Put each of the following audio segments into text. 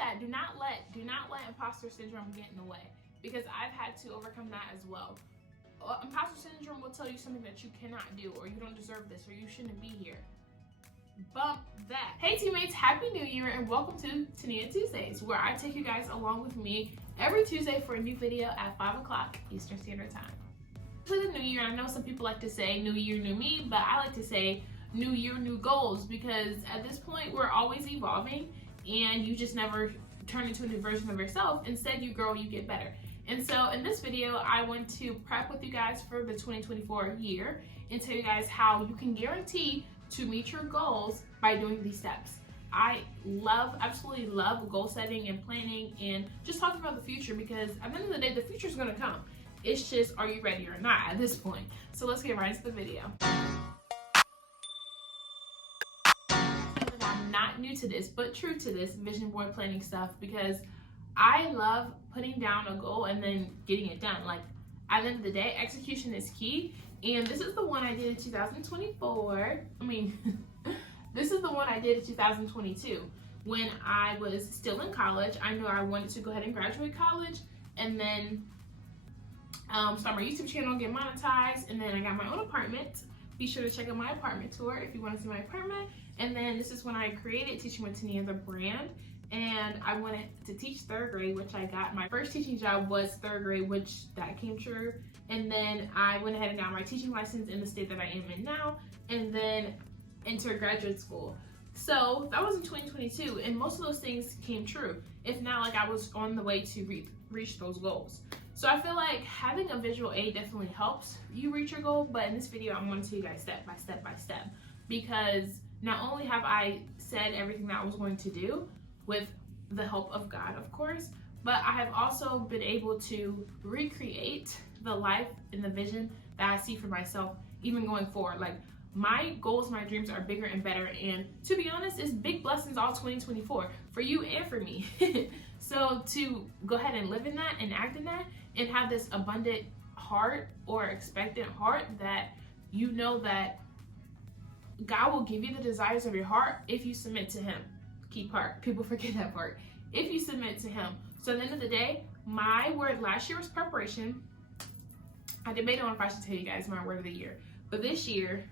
that. Do not let imposter syndrome get in the way, because I've had to overcome that as well. Imposter syndrome will tell you something that you cannot do, or you don't deserve this, or you shouldn't be here. Bump that. Hey teammates, Happy New Year and welcome to Tenia Tuesdays, where I take you guys along with me every Tuesday for a new video at 5 o'clock Eastern Standard Time. For the new year, I know some people like to say new year, new me, but I like to say new year, new goals, because at this point we're always evolving and you just never turn into a new version of yourself. Instead, you grow, you get better. And so in this video, I want to prep with you guys for the 2024 year and tell you guys how you can guarantee to meet your goals by doing these steps. I absolutely love goal setting and planning and just talking about the future, because at the end of the day, the future is going to come. It's just, are you ready or not at this point? So let's get right into the video. I'm not new to this, but true to this vision board planning stuff, because I love putting down a goal and then getting it done. Like, at the end of the day, execution is key. And this is the one I did in 2024. This is the one I did in 2022. When I was still in college, I knew I wanted to go ahead and graduate college and then start my YouTube channel, get monetized, and then I got my own apartment. Be sure to check out my apartment tour if you want to see my apartment. And then this is when I created Teaching with Tenia, the brand. And I wanted to teach 3rd grade, which I got. My first teaching job was 3rd grade, which that came true. And then I went ahead and got my teaching license in the state that I am in now, and then entered graduate school. So that was in 2022, and most of those things came true. If not, like, I was on the way to reach those goals. So I feel like having a visual aid definitely helps you reach your goal, but in this video, I'm going to tell you guys step by step by step, because not only have I said everything that I was going to do, with the help of God, of course, but I have also been able to recreate the life and the vision that I see for myself, even going forward. Like, my goals, my dreams are bigger and better, and to be honest, it's big blessings all 2024 for you and for me. So to go ahead and live in that and act in that and have this abundant heart or expectant heart that you know that God will give you the desires of your heart if you submit to Him. Key part, people forget that part. If you submit to Him. So at the end of the day, my word last year was preparation. I debated on if I should tell you guys my word of the year, but this year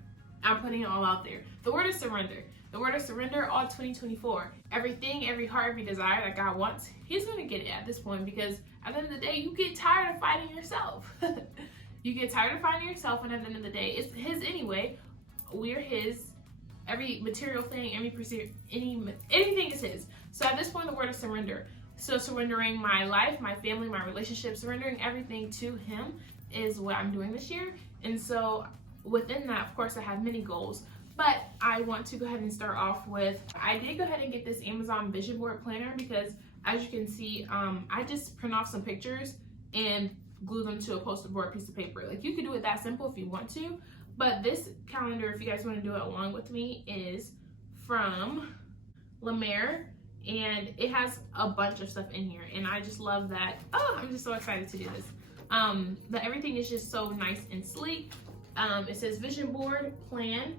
I'm putting it all out there. The word is surrender. The word is surrender all 2024. Everything, every heart, every desire that God wants, He's going to get it at this point, because at the end of the day, you get tired of fighting yourself. You get tired of fighting yourself, and at the end of the day, it's His anyway. We're His. Every material thing, anything is His. So at this point, the word is surrender. So surrendering my life, my family, my relationships, surrendering everything to Him is what I'm doing this year. And so within that, of course, I have many goals, but I want to go ahead and start off with, I did go ahead and get this Amazon vision board planner, because as you can see, I just print off some pictures and glue them to a poster board piece of paper. Like, you can do it that simple if you want to. But this calendar, if you guys want to do it along with me, is from La Mer, and it has a bunch of stuff in here, and I just love that. Oh, I'm just so excited to do this. But everything is just so nice and sleek. It says vision board, plan,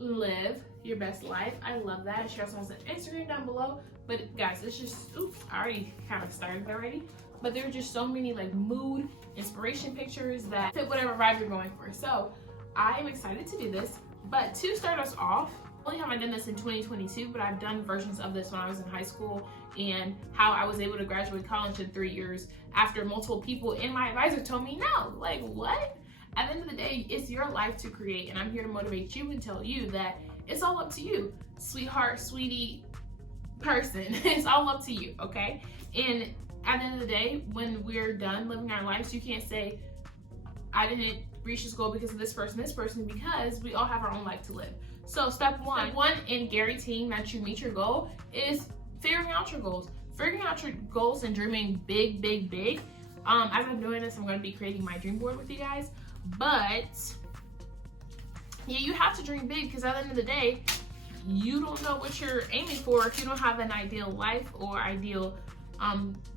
live your best life. I love that. She also has an Instagram down below. But guys, it's just, oops, I already kind of started already. But there are just so many like mood, inspiration pictures that fit whatever vibe you're going for. So I am excited to do this, but to start us off, only have I done this in 2022, but I've done versions of this when I was in high school, and how I was able to graduate college in 3 years after multiple people and my advisor told me no. Like, what? At the end of the day, it's your life to create, and I'm here to motivate you and tell you that it's all up to you, sweetheart, sweetie, person. It's all up to you, okay? And at the end of the day, when we're done living our lives, you can't say, I didn't reach this goal because of this person, because we all have our own life to live. So step one in guaranteeing that you meet your goal is figuring out your goals. Figuring out your goals and dreaming big, big, big. As I'm doing this, I'm going to be creating my dream board with you guys. But yeah, you have to dream big, because at the end of the day, you don't know what you're aiming for. If you don't have an ideal life or ideal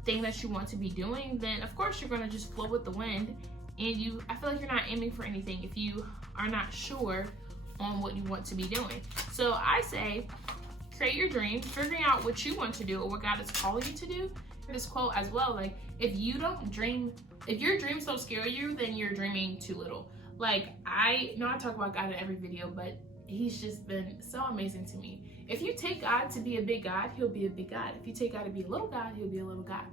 thing that you want to be doing, then of course you're going to just flow with the wind. And I feel like you're not aiming for anything if you are not sure on what you want to be doing. So I say, create your dreams, figuring out what you want to do or what God is calling you to do. This quote as well, like, if your dreams don't scare you, then you're dreaming too little. Like, I know I talk about God in every video, but he's just been so amazing to me. If you take God to be a big God, he'll be a big God. If you take God to be a little God, he'll be a little God.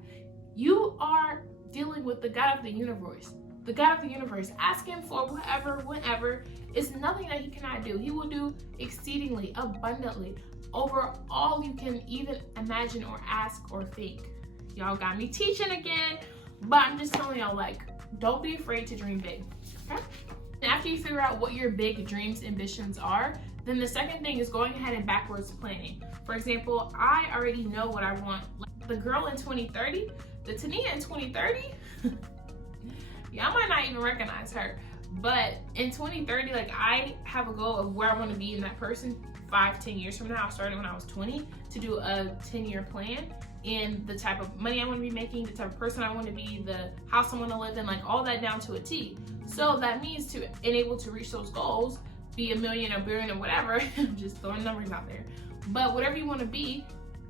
You are dealing with the God of the universe. The God of the universe. Ask him for whatever, whenever. It's nothing that he cannot do. He will do exceedingly, abundantly, over all you can even imagine or ask or think. Y'all got me teaching again, but I'm just telling y'all, like, don't be afraid to dream big, okay? And after you figure out what your big dreams, ambitions are, then the second thing is going ahead and backwards planning. For example, I already know what I want. Like the girl in 2030, the Tenia in 2030, y'all might not even recognize her, but in 2030, like, I have a goal of where I want to be in that person 5-10 years from now. I started when I was 20 to do a 10-year plan, and the type of money I want to be making, the type of person I want to be, the house I want to live in, like all that down to a T. So that means to enable to reach those goals, be a million, a billion, or whatever, I'm just throwing numbers out there. But whatever you want to be,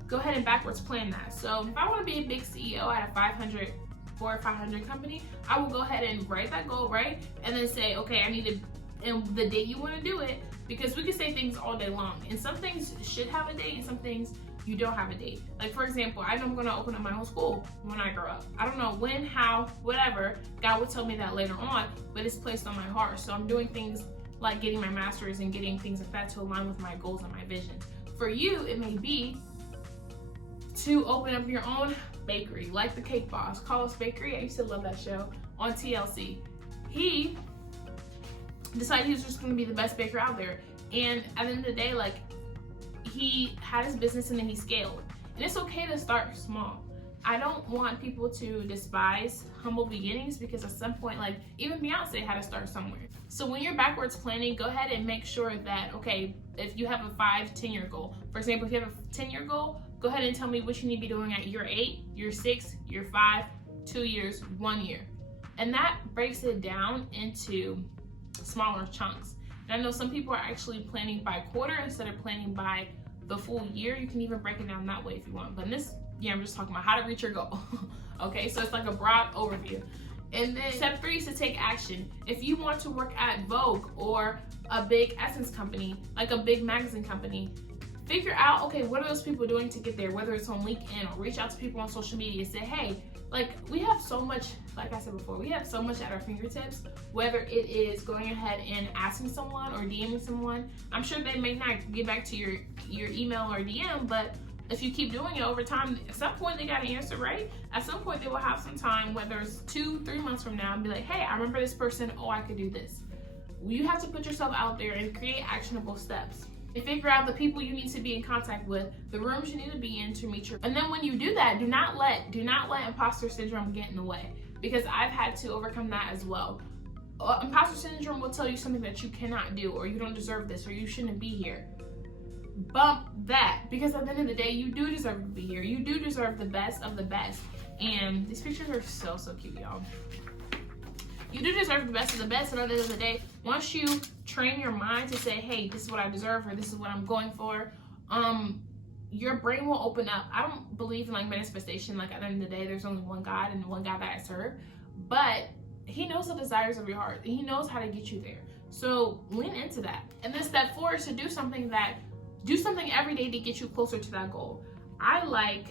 go ahead and backwards plan that. So if I want to be a big CEO at a 500 company, I will go ahead and write that goal, right? And then say, okay, I need to, and the date you want to do it, because we can say things all day long, and some things should have a date and some things you don't have a date. Like, for example, I know I'm going to open up my own school when I grow up. I don't know when, how, whatever. God will tell me that later on, but it's placed on my heart. So I'm doing things like getting my master's and getting things like that to align with my goals and my visions. For you, it may be to open up your own bakery, like the Cake Boss, Carlos Bakery. I used to love that show on TLC. He decided he was just going to be the best baker out there. And at the end of the day, like, he had his business and then he scaled. And it's okay to start small. I don't want people to despise humble beginnings, because at some point, like, even Beyonce had to start somewhere. So when you're backwards planning, go ahead and make sure that, okay, if you have a 5-10 year goal, for example, if you have a 10-year goal, go ahead and tell me what you need to be doing at year 8, year 6, year 5, 2 years, 1 year. And that breaks it down into smaller chunks. And I know some people are actually planning by quarter instead of planning by the full year. You can even break it down that way if you want. But in this, I'm just talking about how to reach your goal. Okay, so it's like a broad overview. And then step 3 is to take action. If you want to work at Vogue or a big essence company, like a big magazine company, figure out, okay, what are those people doing to get there? Whether it's on LinkedIn or reach out to people on social media and say, hey, like, we have so much, like I said before, we have so much at our fingertips, whether it is going ahead and asking someone or DMing someone. I'm sure they may not get back to your email or DM, but if you keep doing it over time, at some point they got to answer, right? At some point they will have some time, whether it's 2-3 months from now, and be like, hey, I remember this person, oh, I could do this. You have to put yourself out there and create actionable steps. And figure out the people you need to be in contact with, the rooms you need to be in to meet your. And then when you do that, do not let imposter syndrome get in the way, because I've had to overcome that as well. Imposter syndrome will tell you something that you cannot do, or you don't deserve this, or you shouldn't be here. Bump that, because at the end of the day, you do deserve to be here. You do deserve the best of the best. And these pictures are so cute, y'all. You do deserve the best of the best, and at the end of the day, once you train your mind to say, hey, this is what I deserve, or this is what I'm going for, your brain will open up. I don't believe in like manifestation. Like, at the end of the day, there's only one God and one God that I serve, but he knows the desires of your heart, and he knows how to get you there. So lean into that. And then step 4 is to do something every day to get you closer to that goal. I like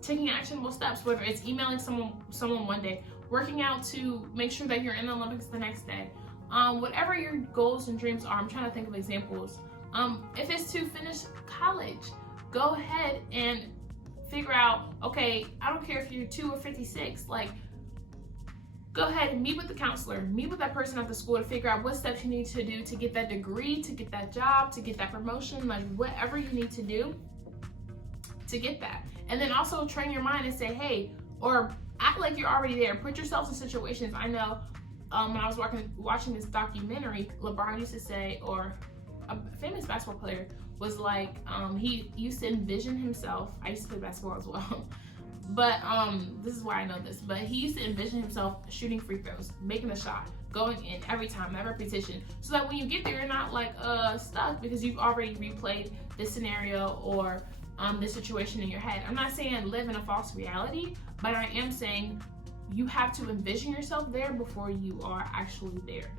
taking actionable steps, whether it's emailing someone one day, working out to make sure that you're in the Olympics the next day. Whatever your goals and dreams are, I'm trying to think of examples. If it's to finish college, go ahead and figure out, okay, I don't care if you're 2 or 56, like, go ahead and meet with the counselor, meet with that person at the school to figure out what steps you need to do to get that degree, to get that job, to get that promotion, like whatever you need to do to get that. And then also train your mind and say, hey, or act like you're already there. Put yourself in situations. I know when I was watching this documentary, LeBron used to say, or a famous basketball player was like, he used to envision himself. I used to play basketball as well. But this is why I know this. But he used to envision himself shooting free throws, making a shot, going in every time, that repetition. So that when you get there, you're not like stuck, because you've already replayed this scenario or this situation in your head. I'm not saying live in a false reality, but I am saying you have to envision yourself there before you are actually there.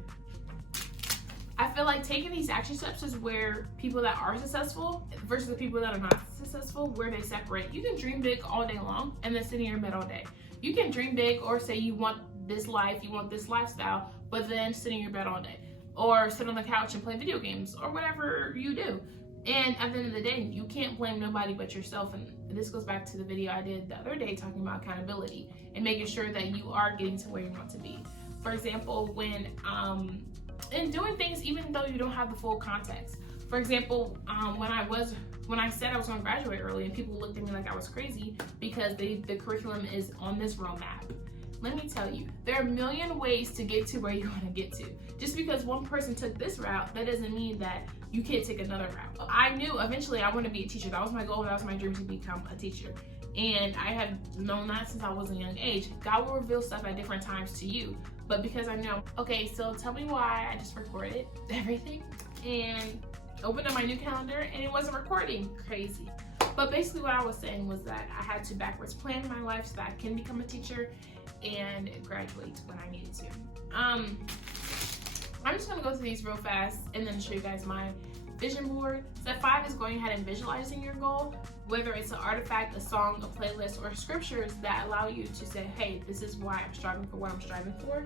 I feel like taking these action steps is where people that are successful versus the people that are not successful, where they separate. You can dream big all day long and then sit in your bed all day. You can dream big or say you want this life, you want this lifestyle, but then sit in your bed all day. Or sit on the couch and play video games or whatever you do. And at the end of the day, you can't blame nobody but yourself. And this goes back to the video I did the other day talking about accountability and making sure that you are getting to where you want to be. For example, when and doing things even though you don't have the full context. For example, when I said I was going to graduate early and people looked at me like I was crazy because the curriculum is on this roadmap. Let me tell you, there are a million ways to get to where you want to get to. Just because one person took this route, that doesn't mean that you can't take another route. I knew eventually I want to be a teacher. That was my goal. That was my dream, to become a teacher. And I have known that since I was a young age. God will reveal stuff at different times to you. But because I know, okay, so tell me why I just recorded everything and opened up my new calendar and it wasn't recording. Crazy. But basically what I was saying was that I had to backwards plan my life so that I can become a teacher and graduate when I needed to. I'm just gonna go through these real fast and then show you guys my vision board. Step 5 is going ahead and visualizing your goal, whether it's an artifact, a song, a playlist, or scriptures that allow you to say, hey, this is why I'm striving for what I'm striving for.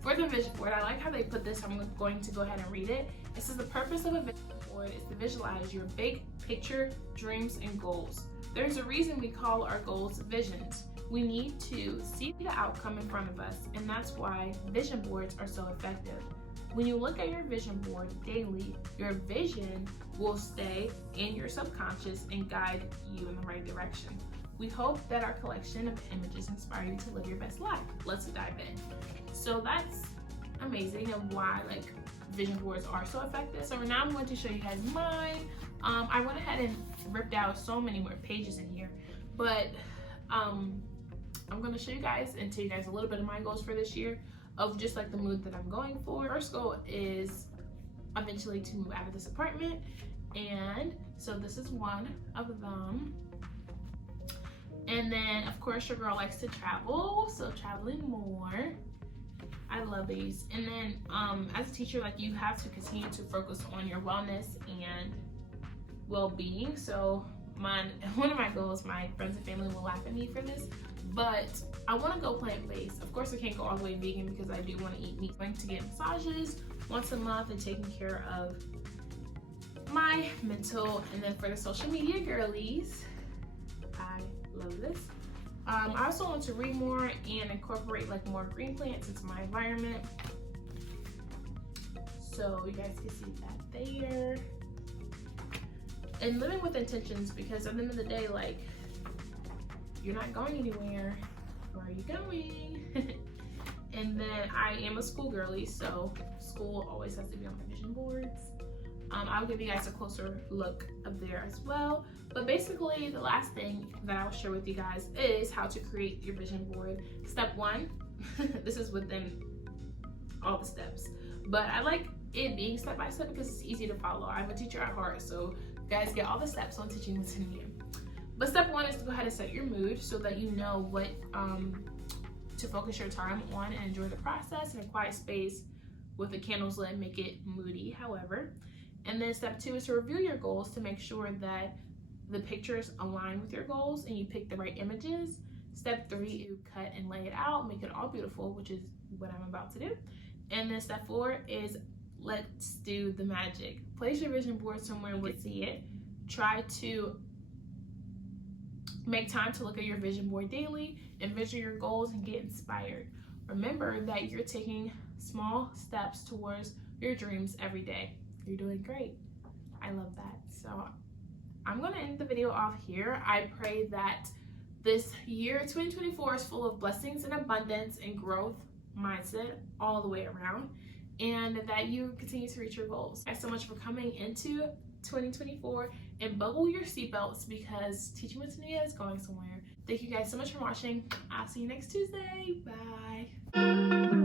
For the vision board, I like how they put this. I'm going to go ahead and read it. It says the purpose of a vision board is to visualize your big picture, dreams, and goals. There's a reason we call our goals visions. We need to see the outcome in front of us, and that's why vision boards are so effective. When you look at your vision board daily, your vision will stay in your subconscious and guide you in the right direction. We hope that our collection of images inspire you to live your best life. Let's dive in. So that's amazing and why vision boards are so effective. So now I'm going to show you guys mine. I went ahead and ripped out so many more pages in here, but I'm going to show you guys and tell you guys a little bit of my goals for this year of just the mood that I'm going for. First goal is eventually to move out of this apartment, and so this is one of them. And then of course your girl likes to travel, so traveling more. I love these. And then as a teacher, you have to continue to focus on your wellness and well-being. So one of my goals, my friends and family will laugh at me for this, but I want to go plant-based. Of course I can't go all the way vegan because I do want to eat meat. I'm going to get massages once a month and taking care of my mental. And then for the social media girlies, I love this. I also want to read more and incorporate more green plants into my environment. So you guys can see that there. And living with intentions, because at the end of the day, you're not going anywhere. Where are you going? And then I am a school girly, so school always has to be on my vision boards. I'll give you guys a closer look up there as well. But basically, the last thing that I'll share with you guys is how to create your vision board. Step 1, this is within all the steps, but I like it being step by step because it's easy to follow. I'm a teacher at heart, so you guys get all the steps on teaching with Tenia. But step 1 is to go ahead and set your mood so that you know what to focus your time on and enjoy the process in a quiet space with the candles lit, make it moody, however. And then step 2 is to review your goals to make sure that the pictures align with your goals and you pick the right images. Step 3, you cut and lay it out, make it all beautiful, which is what I'm about to do. And then step 4 is let's do the magic. Place your vision board somewhere where you can see it. Try to make time to look at your vision board daily, envision your goals, and get inspired. Remember that you're taking small steps towards your dreams every day. You're doing great. I love that. So I'm going to end the video off here. I pray that this year 2024 is full of blessings and abundance and growth mindset all the way around, and that you continue to reach your goals. Thanks so much for coming into 2024, and buckle your seatbelts because Teaching with Tenia is going somewhere. Thank you guys so much for watching. I'll see you next Tuesday. Bye.